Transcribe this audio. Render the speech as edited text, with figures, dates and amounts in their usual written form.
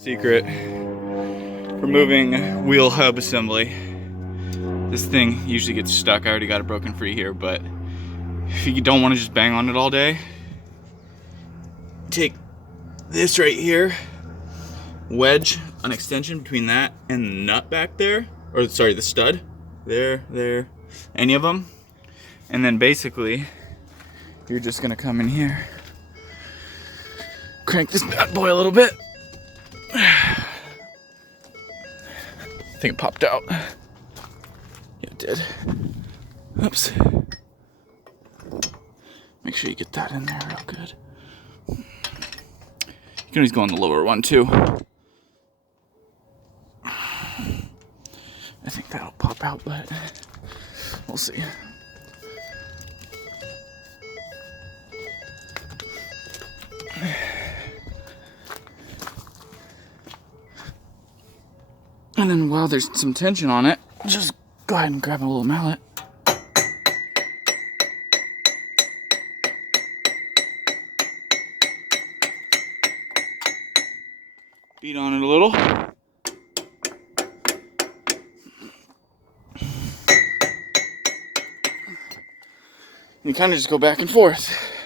Secret, removing wheel hub assembly. This thing usually gets stuck. I already got it broken free here, but if you don't want to just bang on it all day, take this right here, wedge an extension between that and the nut back there, or sorry, the stud, there, any of them, and then basically you're just gonna come in here, crank this bad boy a little bit. I think it popped out. Yeah, it did. Oops. Make sure you get that in there real good. You can always go on the lower one too. I think that'll pop out, but we'll see. And then while there's some tension on it, just go ahead and grab a little mallet. Beat on it a little. You kind of just go back and forth.